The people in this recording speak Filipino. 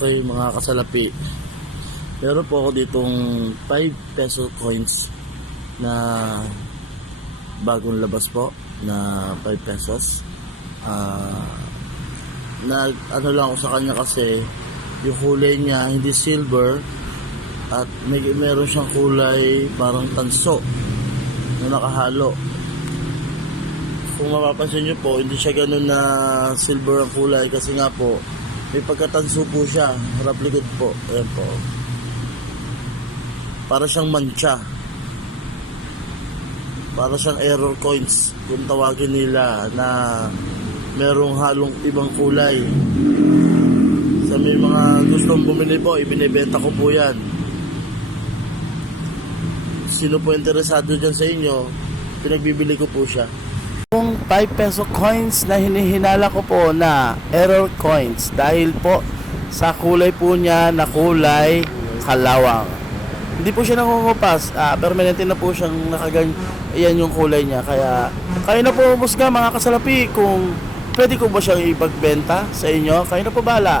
Okay mga kasalapi. Meron po ako ditong 5 peso coins na bagong labas po na 5 pesos. Ah, nag ano lang ako sa kanya kasi yung kulay niya hindi silver at may meron siyang kulay parang tanso na nakahalo. Kung mapapansin niyo po, hindi siya ganun na silver ang kulay kasi nga po may pagkatanso po siya, harap likod po. Ayan po. Para siyang mancha. Para siyang error coins kung tawagin nila na merong halong ibang kulay. Sa may mga gustong bumili po, ibinibenta ko po yan. Sino po interesado dyan sa inyo, pinagbibili ko po siya. Yung 5 peso coins na hinihinala ko po na error coins dahil po sa kulay po niya na kulay kalawang. Hindi po siya nangungupas, ah, permanente na po siyang nakagang ayan yung kulay niya. Kaya kayo na po umusga mga kasalapi kung pwede ko ba siyang ipagbenta sa inyo. Kayo na po bala.